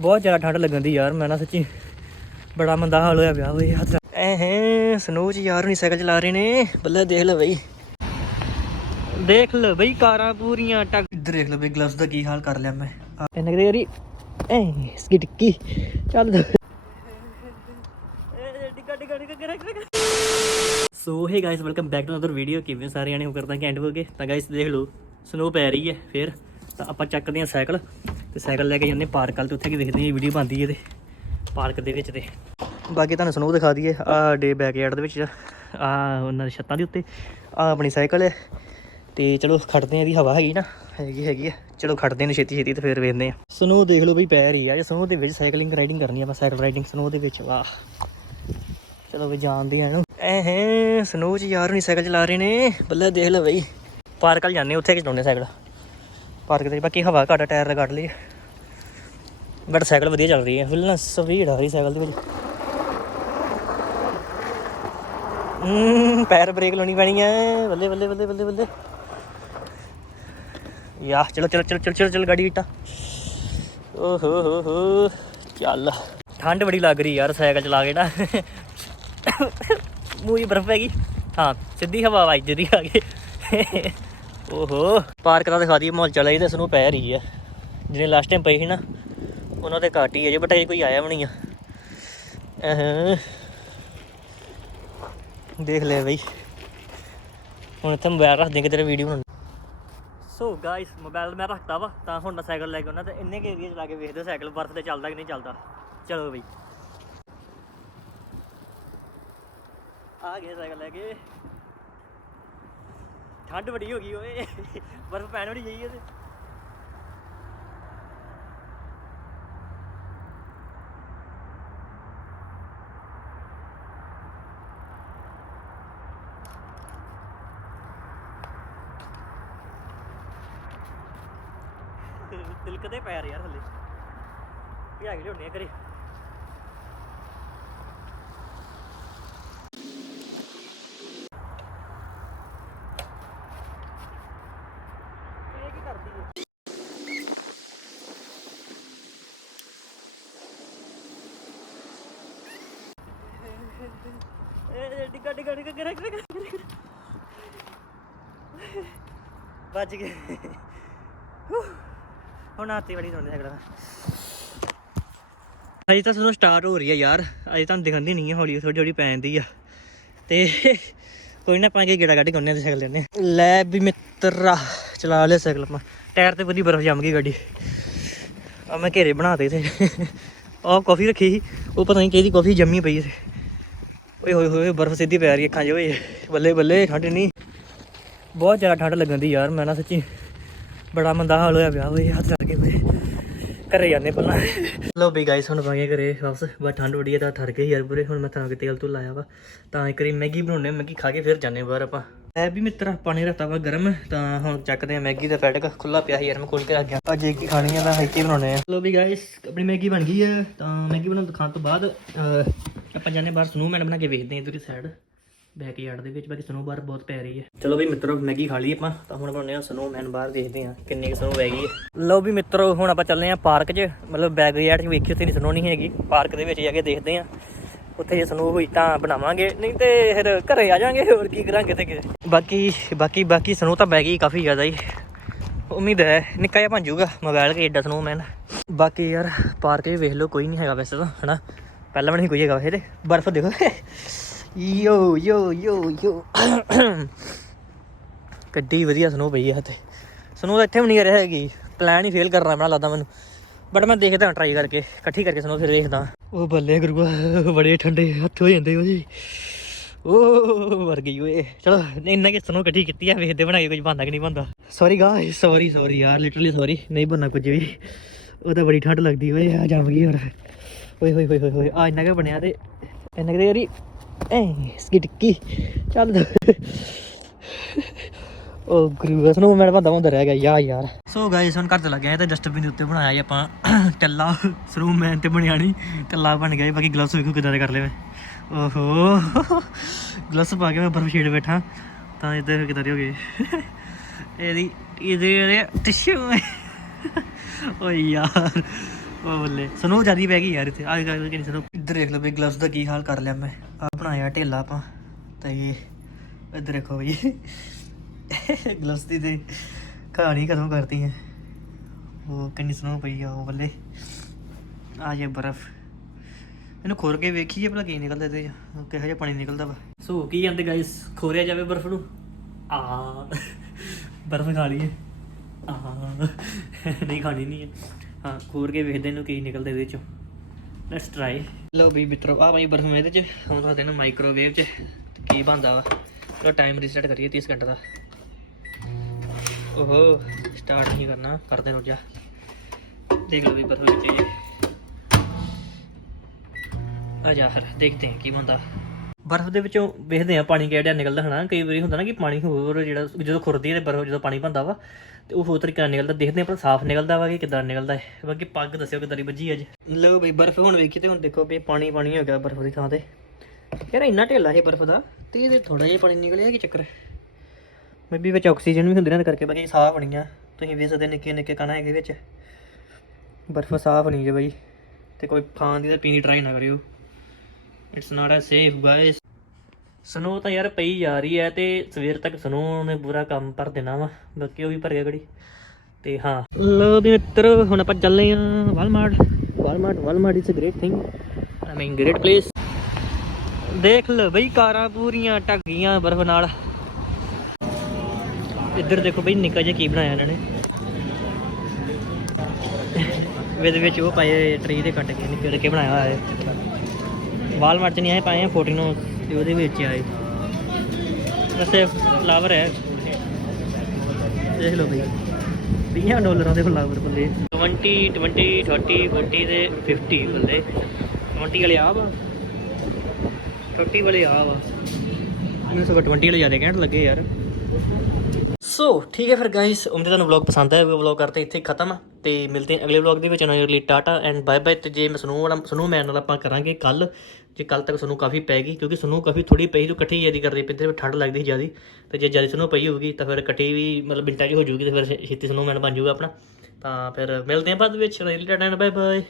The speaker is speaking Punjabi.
ਬਹੁਤ ਜ਼ਿਆਦਾ ਠੰਡ ਲੱਗਣ ਦੀ ਯਾਰ, ਮੈਂ ਨਾ ਸੱਚੀ ਬੜਾ ਮੰਦਾ ਹਾਲ ਹੋਇਆ ਪਿਆ ਓਏ ਹੱਥ ਐਹੇ, ਸਨੋ ਚ ਯਾਰ ਨਹੀਂ ਸਾਈਕਲ ਚਲਾ ਰਹੇ ਨੇ। ਬੱਲੇ ਦੇਖ ਲੈ ਬਈ। ਦੇਖ ਲੈ ਬਈ ਕਾਰਾਂ ਪੂਰੀਆਂ ਟੱਕ। ਇੱਧਰ ਦੇਖ ਲੈ ਬਈ ਗਲਵਸ ਦਾ ਕੀ ਹਾਲ ਕਰ ਲਿਆ ਮੈਂ। ਇਹਨੇ ਕਿਤੇ ਯਾਰੀ ਐ ਸਕਿਟਕੀ ਚੱਲ ਡਿੱਗਾ ਡਿੱਗਾ so hey guys welcome back to another video ਕਿਵੇਂ ਸਾਰੇ ਆਣੇ ਹੋ ਕਰਦਾ ਕਿ ਐਂਡ ਹੋ ਗਏ ਤਾਂ ਗਾਇਸ ਦੇਖ ਲਓ ਸਨੋ ਪੈ ਰਹੀ ਹੈ ਫਿਰ। ਤਾਂ ਆਪਾਂ ਚੱਕਦੇ ਹਾਂ ਸਾਈਕਲ। ਤੇ ਸਾਈਕਲ ਲੈ ਕੇ ਜਾਂਦੇ ਪਾਰਕ ਵਾਲ ਤੇ ਉੱਥੇ ਕੀ ਦੇਖਦੇ ਹਾਂ ਵੀਡੀਓ ਬਣਦੀ ਹੈ ਤੇ ਪਾਰਕ ਦੇ ਵਿੱਚ ਤੇ। ਬਾਕੀ ਤੁਹਾਨੂੰ ਸਨੋ ਦਿਖਾ ਦਈਏ ਆ ਡੇ ਬੈਕਯਾਰਡ ਦੇ ਵਿੱਚ ਆ ਉਹਨਾਂ ਦੀ ਛੱਤਾਂ ਦੇ ਉੱਤੇ ਆ ਆਪਣੀ ਸਾਈਕਲ ਹੈ। ਤੇ ਚਲੋ ਖੜਦੇ ਆ ਇਹਦੀ ਹਵਾ ਹੈਗੀ ਨਾ, ਹੈਗੀ ਹੈਗੀ ਆ ਚਲੋ ਖੜਦੇ ਨੇ ਛੇਤੀ ਛੇਤੀ ਤੇ ਫਿਰ ਵੇਖਦੇ ਆ ਸਨੋ ਦੇਖ ਲਓ ਬਈ ਪੈ ਰਹੀ ਆ, ਜੇ ਸਨੋ ਦੇ ਵਿੱਚ ਸਾਈਕਲਿੰਗ ਰਾਈਡਿੰਗ ਕਰਨੀ ਆ, ਆਪਾਂ ਸਾਈਕਲ ਰਾਈਡਿੰਗ ਸਨੋ ਦੇ ਵਿੱਚ, ਵਾਹ। ਚਲੋ ਵੀ ਜਾਣਦੇ ਆ ਇਹਨੂੰ। ਐਹੇ ਸਨੋ ਚ ਯਾਰ ਨਹੀਂ ਸਾਈਕਲ ਚਲਾ ਰਹੇ ਨੇ, ਬੱਲੇ ਦੇਖ ਲੈ ਬਈ। ਪਾਰਕ ਵੱਲ ਜਾਂਦੇ ਉੱਥੇ ਕਿ ਚਲਾਉਂਦੇ ਸਾਈਕਲ? ਪਾਰਕ ਦੇ ਬਾਕੀ ਹਵਾ ਘੱਟ ਟਾਇਰ ਦਾ ਕੱਢ ਲਈ ਬਟ ਸਾਈਕਲ ਵਧੀਆ ਚੱਲ ਰਹੀ ਹੈ ਫੁੱਲ ਨਾ ਸਵੀਟ ਆ ਰਹੀ ਸਾਈਕਲ ਦੇ ਵਿੱਚ। ਪੈਰ ਬ੍ਰੇਕ ਲਾਉਣੀ ਪੈਣੀ ਹੈ ਬੱਲੇ ਬੱਲੇ ਬੱਲੇ ਬੱਲੇ ਬੱਲੇ। ਯਾ ਚਲੋ ਚਲੋ ਚਲੋ ਚਲੋ ਚਲੋ, ਚਲ, ਗਾੜੀ ਇਟਾ। ਓ ਹੋ ਹੋ ਚੱਲ। ਠੰਡ ਬੜੀ ਲੱਗ ਰਹੀ ਯਾਰ ਸਾਈਕਲ ਚਲਾ ਕੇ ਨਾ। ਮੂੰਹ 'ਚ ਬਰਫ਼ ਪੈ ਗਈ। ਹਾਂ, ਸਿੱਧੀ ਹਵਾ ਵੱਜਦੀ ਆ ਗਈ। ਓਹੋ, ਪਾਰਕ ਦਾ ਦਿਖਾ ਦਈਏ, ਮਾਹੌਲ ਚੱਲ ਇਹਦੇ ਨੂੰ ਪੈ ਰਹੀ ਹੈ ਜਿਹੜੇ ਲਾਸਟ ਟਾਈਮ ਪਈ ਸੀ ਨਾ, ਉਹਨਾਂ ਤੇ ਘੱਟ ਹੀ ਹੈ ਬਟ ਅਜੇ ਕੋਈ ਆਇਆ ਵੀ ਨਹੀਂ ਆ। ਦੇਖ ਲੈ ਬਈ। ਹੁਣ ਇੱਥੇ ਮੋਬਾਈਲ ਰੱਖ ਦੇ ਕਿ ਤੇਰੇ ਵੀਡੀਓ ਬਣਾਉਣੀ ਸੋ ਗਾਇਸ ਮੋਬਾਈਲ ਮੈਂ ਰੱਖਤਾ ਵਾ, ਤਾਂ ਹੁਣ ਸਾਈਕਲ ਲੈ ਕੇ ਉਹਨਾਂ ਤੇ ਇੰਨੇ ਕੇ ਏਰੀਆ ਚਲਾ ਕੇ ਵੇਖਦੇ ਸਾਈਕਲ ਬਰਫ਼ ਤੇ ਚੱਲਦਾ ਕਿ ਨਹੀਂ ਚੱਲਦਾ। ਚਲੋ ਬਈ। ਆ ਗਏ ਸਾਈਕਲ ਲੈ ਕੇ। ਠੰਡ ਬੜੀ ਹੋ ਗਈ ਓਏ। ਬਰਫ਼ ਪੈਣ ਬੜੀ ਗਈ ਇਹਦੇ ਤਿਲਕਦੇ ਪੈਰ ਯਾਰ ਥੱਲੇ ਭਜਾ ਕੇ ਲਿਆਉਣੇ ਆ ਘਰੇ ਇਹ ਕੀ ਕਰਦੀ ਹੈ ਇਹ ਡਿੱਗਾ ਡਿੱਗਾ ਡਿੱਗਾ ਕਰਾ ਕਰਾ ਕਰਾ ਵੱਜ ਗਏ। ਹੂ। ਹੁਣ ਆਤੀ ਬੜੀ ਸੁਣਦੇ ਸਾਈਕਲ ਅਜੇ ਤਾਂ ਸਾਨੂੰ ਸਟਾਰਟ ਹੋ ਰਹੀ ਆ ਯਾਰ। ਅਜੇ ਤੁਹਾਨੂੰ ਦਿਖਾਉਂਦੀ ਨਹੀਂ ਹੈ ਹੌਲੀ ਥੋੜੀ ਥੋੜੀ ਪੈਂਦੀ ਆ। ਤੇ ਕੋਈ ਨਾ ਪਾਂਗੇ ਗੇੜਾ ਕੱਢ ਕੇ ਉਹਨੇ ਤੇ ਸਾਈਕਲ ਲੈਣੇ ਲੈ ਵੀ ਮਿੱਤਰਾ, ਚਲਾ ਲਿਆ ਸਾਈਕਲ ਆਪਾਂ। ਟਾਇਰ ਤੇ ਪੂਰੀ ਬਰਫ਼ ਜੰਮ ਗਈ ਗੱਡੀ। ਆ ਮੈਂ ਘੇਰੇ ਬਣਾਤੇ ਤੇ ਆਹ ਕਾਫੀ ਰੱਖੀ ਸੀ। ਉਹ ਪਤਾ ਨਹੀਂ ਕਿਹਦੀ ਕਾਫੀ ਜੰਮੀ ਪਈ ਸੀ ਓਏ ਹੋਏ ਹੋਏ, ਬਰਫ਼ ਸਿੱਧੀ ਪੈ ਰਹੀ ਅੱਖਾਂ 'ਚ, ਓਏ। ਬੱਲੇ ਬੱਲੇ, ਠੰਡ ਨਹੀਂ ਬਹੁਤ ਜ਼ਿਆਦਾ ਠੰਡ ਲੱਗਣ ਦੀ ਯਾਰ, ਮੈਂ ਨਾ ਸੱਚੀ ਬੜਾ ਮੰਦਾ ਹਾਲ ਹੋਇਆ ਪਿਆ ਓਏ, ਹੱਥ ਲੱਗ ਗਏ ਓਏ ਘਰੇ ਜਾਂਦੇ ਪਹਿਲਾਂ। ਲੋ ਵੀ ਗਾਇਸ ਹੁਣ ਪਾਗੇ ਘਰੇ ਵਾਪਸ। ਬਸ ਠੰਡ ਬੜੀ ਹੈ ਤਾਂ ਥਰ ਗਏ ਯਾਰ ਪੂਰੇ। ਹੁਣ ਮੈਂ ਤਾਂ ਕਿ ਤੇਲ ਤੋਂ ਲਾਇਆ ਵਾ। ਤਾਂ ਇੱਕ ਵਾਰੀ ਮੈਗੀ ਬਣਾਉਣੇ ਮੈਗੀ ਖਾ ਕੇ ਫਿਰ ਜਾਂਦੇ ਬਾਹਰ ਆਪਾਂ। ਐ ਵੀ ਮਿੱਤਰਾ ਪਾਣੀ ਰੱਖਤਾ ਵਾ ਗਰਮ, ਤਾਂ ਹੁਣ ਚੱਕਦੇ ਆ ਮੈਗੀ ਦਾ ਪੈਟਕ। ਖੁੱਲਾ ਪਿਆ ਸੀ ਯਾਰ, ਮੈਂ ਖੋਲ ਕੇ ਰੱਖ ਗਿਆ। ਅੱਜ ਇੱਕ ਹੀ ਖਾਣੀ ਆ ਤਾਂ ਇੱਥੇ ਬਣਾਉਣੇ ਆ। ਲੋ ਵੀ ਗਾਇਸ ਆਪਣੀ ਮੈਗੀ ਬਣ ਗਈ ਹੈ ਤਾਂ ਮੈਗੀ ਬਣਾਉਣ ਤੋਂ ਖਾਣ ਤੋਂ ਬਾਅਦ ਆਪਾਂ ਜਾਂਦੇ ਬਾਹਰ ਸਨੋਮੈਨ ਬਣਾ ਕੇ ਵੇਖਦੇ ਹਾਂ ਇਧਰ ਦੀ ਸਾਈਡ ਬੈਕ ਯਾਰਡ ਦੇ ਵਿੱਚ, ਬਾਕੀ ਸਨੋ ਬਾਹਰ ਬਹੁਤ ਪੈ ਰਹੀ ਹੈ। ਚਲੋ ਵੀ ਮਿੱਤਰੋ, ਮੈਗੀ ਖਾ ਲਈ ਆਪਾਂ, ਤਾਂ ਹੁਣ ਬਣਾਉਂਦੇ ਆ ਸਨੋਮੈਨ ਬਾਹਰ ਦੇਖਦੇ ਆ ਕਿੰਨੀ ਸਨੋ ਪੈ ਗਈ ਹੈ। ਲਓ ਵੀ ਮਿੱਤਰੋ, ਹੁਣ ਆਪਾਂ ਚੱਲੇ ਆ ਪਾਰਕ 'ਚ, ਮਤਲਬ ਬੈਕ ਯਾਰਡ 'ਚ ਵੇਖੀ ਉੱਥੇ ਨਹੀਂ ਸਨੋ ਨਹੀਂ ਹੈਗੀ ਪਾਰਕ ਦੇ ਵਿੱਚ ਜਾ ਕੇ ਦੇਖਦੇ ਆ ਉੱਥੇ ਜੇ ਸਨੋ ਹੋਈ ਤਾਂ ਬਣਾਵਾਂਗੇ, ਨਹੀਂ ਤੇ ਫਿਰ ਘਰੇ ਆ ਜਾਾਂਗੇ ਹੋਰ ਕੀ ਕਰਾਂਗੇ ਤੇ ਕਿਤੇ। ਬਾਕੀ ਬਾਕੀ ਬਾਕੀ ਸਨੋ ਤਾਂ ਪੈ ਗਈ ਕਾਫੀ ਜ਼ਿਆਦਾ ਹੀ। ਉਮੀਦ ਹੈ, ਨਿੱਕਾ ਜਿਹਾ ਬਣ ਜਾਊਗਾ ਮੋਬਾਈਲ ਕੇ ਏਡਾ ਸਨੋਮੈਨ ਬਾਕੀ ਯਾਰ ਪਾਰਕ 'ਚ ਵੇਖ ਲਓ, ਕੋਈ ਨਹੀਂ ਹੈਗਾ ਵੈਸੇ ਤਾਂ, ਹਨਾ? ਪਹਿਲਾਂ ਵੀ ਨਹੀਂ ਕੋਈ ਹੈਗਾ ਵੈਸੇ ਬਰਫ਼ ਦੇਖੋ। ਯੋ ਯੋ ਯੋ ਯੋ। ਗੱਡੀ ਵਧੀਆ ਸਨੋ ਪਈ ਆ ਤੇ ਸਨੋ ਤਾਂ ਇੱਥੇ ਵੀ ਨਹੀਂ ਰਿਹਾ ਹੈਗੀ। ਪਲਾਨ ਹੀ ਫੇਲ ਕਰਨਾ ਬਣਾ ਲੱਗਦਾ ਮੈਨੂੰ। ਬਟ ਮੈਂ ਦੇਖਦਾ ਟਰਾਈ ਕਰਕੇ, ਇਕੱਠੀ ਕਰਕੇ ਸਨੋ ਫਿਰ ਦੇਖਦਾ ਉਹ ਬੱਲੇ ਗੁਰੂਆ ਬੜੇ ਠੰਡੇ ਹੱਥ ਹੋ ਜਾਂਦੇ ਉਹਦੇ ਉਹ ਮਰ ਗਈ ਓਏ। ਚਲੋ ਇੰਨਾ ਕਿ ਸਨੋ ਇਕੱਠੀ ਕੀਤੀ ਆ, ਵੇਖਦੇ ਬਣਾ ਕੇ ਕੁਝ ਬੰਦਾ ਕਿ ਨਹੀਂ ਬੰਦਾ ਸੌਰੀ ਗਾਇਸ ਸੌਰੀ ਸੌਰੀ ਯਾਰ ਲਿਟਰਲੀ ਸੌਰੀ ਨਹੀਂ ਬੰਨਾ ਕੁਝ ਵੀ। ਉਹ ਤਾਂ ਬੜੀ ਠੰਡ ਲੱਗਦੀ ਓਏ, ਆ ਜੰਮ ਗਈ ਹੋਰ ਓਏ ਹੋਏ ਹੋਏ ਹੋਏ ਹੋਏ। ਆ ਇੰਨਾ ਕਿ ਬਣਿਆ ਤੇ ਇੰਨਾ ਕਿ ਯਾਰੀ। ਐ ਸਕਿਟਕੀ ਚੱਲ ਉਹ ਗੁਰੂ ਸਨੋ ਮੈਂ ਬੰਦਾ ਹੁੰਦਾ ਰਹਿ ਗਿਆ। ਯਾ ਯਾਰ। ਸੋ ਗਾਇਸ ਹੁਣ ਘਰ ਤੇ ਲੱਗਿਆ ਤੇ ਡਸਟਬਿਨ ਦੇ ਉੱਤੇ ਬਣਾਇਆ ਜੀ ਆਪਾਂ। ਟੱਲਾ ਸਰੂ ਮੈਨ ਤੇ ਬਣਿਆ ਨਹੀਂ ਟੱਲਾ ਬਣ ਗਿਆ ਜੀ। ਬਾਕੀ ਗਲਵਸ ਵੇਖੋ ਕਿਦਾਂ ਦੇ ਕਰ ਲਏ ਮੈਂ। ਓਹੋ। ਗਲਵਸ ਪਾ ਕੇ ਮੈਂ ਬਰਫ ਛੇੜ ਬੈਠਾ। ਤਾਂ ਇੱਧਰ ਕਿਦਾਂ ਹੋ ਗਏ। ਇਹਦੀ, ਇਹਦੇ ਇਹਦੇ ਟਿਸ਼ੂ ਓ ਯਾਰ। ਉਹ ਬੱਲੇ। ਸਨੋ ਜਿਆਦੀ ਪੈ ਗਈ ਯਾਰ ਇੱਥੇ। ਅੱਜ ਗੱਲ ਕਿ ਸਨੋ ਇੱਧਰ ਦੇਖ ਲਓ ਬਈ ਗਲਵਸ ਦਾ ਕੀ ਹਾਲ ਕਰ ਲਿਆ ਮੈਂ। ਆ ਬਣਾਇਆ ਢੇਲਾ ਆਪਾਂ। ਤੇ ਇੱਧਰ ਦੇਖੋ ਬਈ। ਗਲਵਸ ਦੀ ਤੇ ਕਹਾਣੀ ਖਤਮ ਕਰਤੀ ਹੈ। ਉਹ ਕਿੰਨੀ ਸਨੋ ਪਈ ਆ ਉਹ ਬੱਲੇ। ਆ ਜੇ ਬਰਫ਼। ਇਹਨੂੰ ਖੋਰ ਕੇ ਵੇਖੀਏ ਭਲਾ ਕੀ ਨਿਕਲਦਾ ਇਹਦੇ ਚ। ਕਿਹੋ ਜਿਹਾ ਪਾਣੀ ਨਿਕਲਦਾ ਵਾ। ਸੋ ਕੀ ਜਾਂਦੇ ਗਾਇਸ ਖੋਰਿਆ ਜਾਵੇ ਬਰਫ਼ ਨੂੰ? ਆ। ਬਰਫ਼ ਖਾ ਲਈਏ। ਆ। ਨਹੀਂ ਖਾਣੀ ਨਹੀਂ ਹੈ। ਹਾਂ ਖੋਰ ਕੇ ਵੇਖਦੇ ਇਹਨੂੰ ਕੀ ਨਿਕਲਦਾ ਇਹਦੇ ਚੋਂ। ਲੈਟਸ ਟਰਾਈ ਲਓ ਵੀ ਮਿੱਤਰੋ ਆ ਭਾਈ ਬਰਫ਼ ਇਹਦੇ ਚ, ਹੁਣ ਰੱਖਦੇ ਨੇ ਮਾਈਕ੍ਰੋਵੇਵ ਚ ਕੀ ਬਣਦਾ ਵਾ। ਚਲੋ ਟਾਈਮ ਰੀਸੈਟ ਕਰੀਏ 30 ਘੰਟੇ ਦਾ। ਓਹੋ ਸਟਾਰਟ ਨਹੀਂ ਕਰਨਾ, ਕਰਦੇ ਰੁਕ ਜਾ ਦੇਖ ਲਓ ਵੀ ਬਰਫ਼ ਵਿੱਚ ਆ ਜਾ ਫਿਰ, ਦੇਖਦੇ ਹਾਂ ਕੀ ਬਣਦਾ। ਬਰਫ਼ ਦੇ ਵਿੱਚੋਂ ਵੇਖਦੇ ਆ ਪਾਣੀ ਕਿਹੜਾ ਨਿਕਲਦਾ ਹਨਾ। ਕਈ ਵਾਰੀ ਹੁੰਦਾ ਨਾ ਕਿ ਪਾਣੀ ਹੋਰ ਜਿਹੜਾ ਜਦੋਂ ਖੁਰਦੀ ਹੈ ਤੇ ਬਰਫ਼ ਜਦੋਂ ਪਾਣੀ ਬਣਦਾ ਵਾ, ਤੇ ਉਹ ਹੋਰ ਤਰੀਕੇ ਨਾਲ ਨਿਕਲਦਾ। ਦੇਖਦੇ ਆਪਾਂ ਸਾਫ਼ ਨਿਕਲਦਾ ਵਾ ਕਿ ਕਿਦਾਂ ਨਿਕਲਦਾ ਹੈ। ਬਾਕੀ ਪੱਗ ਦੱਸਿਓ ਕਿਦਾਂ ਦੀ ਵੱਜੀ ਅੱਜ। ਲਓ ਬਈ, ਬਰਫ਼ ਹੁਣ ਵੇਖੀ ਤੇ ਹੁਣ ਦੇਖੋ ਵੀ ਪਾਣੀ ਪਾਣੀ ਹੋ ਗਿਆ ਬਰਫ਼ ਦੀ ਥਾਂ ਤੇ। ਯਾਰ ਇੰਨਾ ਢੇਲਾ ਹੈ ਬਰਫ਼ ਦਾ, ਤੇ ਇਹਦੇ ਥੋੜਾ ਜਿਹਾ ਪਾਣੀ ਨਿਕਲਿਆ ਕਿ ਚੱਕਰ? ਮੇਬੀ ਵਿੱਚ ਆਕਸੀਜਨ ਵੀ ਹੁੰਦੀ ਨਾ ਕਰਕੇ ਬਾਕੀ ਸਾਫ਼ ਨਹੀਂ ਆ। ਤੁਸੀਂ ਵੇਖ ਸਕਦੇ ਨਿੱਕੇ ਨਿੱਕੇ ਕਣਾ ਹੈਗੇ ਵਿੱਚ। ਬਰਫ਼ ਸਾਫ਼ ਨਹੀਂ ਜੇ ਬਈ। ਤੇ ਕੋਈ ਖਾਣ ਦੀ ਤਾਂ ਪੀਣੀ ਟਰਾਈ ਨਾ ਕਰਿਓ। It's not a safe guys snow ਤਾਂ ਯਾਰ ਪਈ ਜਾ ਰਹੀ ਹੈ ਤੇ ਸਵੇਰ ਤੱਕ ਸਨੋ ਨੇ ਪੂਰਾ ਕੰਮ ਭਰ ਦੇਣਾ ਵਾ, ਬਾਕੀ ਉਹ ਵੀ ਭਰ ਗਿਆ ਗੜੀ ਤੇ ਹਾਂ। ਲੋ ਵੀ ਮਿੱਤਰ, ਹੁਣ ਆਪਾਂ ਚੱਲੇ ਆ Walmart Walmart Walmart is a great thing I mean great place ਦੇਖ ਲਓ ਬਈ, ਕਾਰਾਂ ਪੂਰੀਆਂ ਢੱਕ ਗਈਆਂ ਬਰਫ਼ ਨਾਲ। ਇੱਧਰ ਦੇਖੋ ਬਈ, ਨਿੱਕਾ ਜਿਹਾ ਕੀ ਬਣਾਇਆ ਇਹਨਾਂ ਨੇ। ਇਹਦੇ ਵਿੱਚ ਉਹ ਪਾਏ ਟਰੀ ਦੇ ਕੱਟ ਕੇ, ਨਿੱਕੇ ਨਿੱਕੇ ਬਣਾਇਆ ਹੋਇਆ ਹੈ ਵਾਲਮਾਰਟ ਚ ਨਹੀਂ ਆਏ, ਪਾਏ ਆ 14 ਤੇ ਉਹਦੇ ਵਿੱਚ ਆਏ ਵੈਸੇ ਫਲਾਵਰ ਹੈ। ਦੇਖ ਲਓ ਬਈ। 20 ਡਾਲਰਾਂ ਦੇ ਫਲਾਵਰ ਬੱਲੇ 20 20 30 40 ਤੇ 50 ਬੱਲੇ 20 ਵਾਲੇ ਆ ਵਾ। 30 ਵਾਲੇ ਆ ਵਾ। ਮੈਨੂੰ ਸਭ 20 ਵਾਲੇ ਜ਼ਿਆਦਾ ਘੈਂਟ ਲੱਗੇ ਯਾਰ। ਸੋ ਠੀਕ ਹੈ ਫਿਰ ਗਾਇਸ ਉਮੀਦ ਤੁਹਾਨੂੰ ਵਲੌਗ ਪਸੰਦ ਆਇਆ ਵਲੌਗ ਕਰਦੇ ਇੱਥੇ ਹੀ ਖਤਮ। ਤੇ ਮਿਲਦੇ ਹਾਂ ਅਗਲੇ ਵਲੌਗ ਦੇ ਵਿੱਚ। ਉਹਨਾਂ ਲਈ ਟਾਟਾ ਐਂਡ ਬਾਏ ਬਾਏ ਤੇ ਜੇ ਮੈਂ ਸਨੂ ਵਾਲਾ ਸਨੂ ਮੈਨ ਨਾਲ ਆਪਾਂ ਕਰਾਂਗੇ ਕੱਲ ਜੇ ਕੱਲ ਤੱਕ ਸਨੂ ਕਾਫੀ ਪੈ ਗਈ, ਕਿਉਂਕਿ ਸਨੂ ਕਾਫੀ ਥੋੜੀ ਪਈ ਜੋ ਇਕੱਠੀ ਜਿਆਦੀ ਕਰਦੀ ਪਈ ਤੇ ਠੰਡ ਲੱਗਦੀ ਸੀ ਜਿਆਦੀ। ਤੇ ਜੇ ਜ਼ਿਆਦਾ ਸਨੂ ਪਈ ਹੋਊਗੀ, ਤਾਂ ਫਿਰ ਇਕੱਠੀ ਵੀ ਮਤਲਬ ਮਿੰਟਾਂ 'ਚ ਹੋ ਜਾਊਗੀ ਤੇ ਫਿਰ ਛੇਤੀ ਸਨੂ ਮੈਨ ਬਣ ਜਾਊਗਾ ਆਪਣਾ। ਤਾਂ ਫਿਰ ਮਿਲਦੇ ਹਾਂ ਬਾਅਦ ਵਿੱਚ। ਲਈ ਟਾਟਾ ਐਂਡ ਬਾਏ ਬਾਏ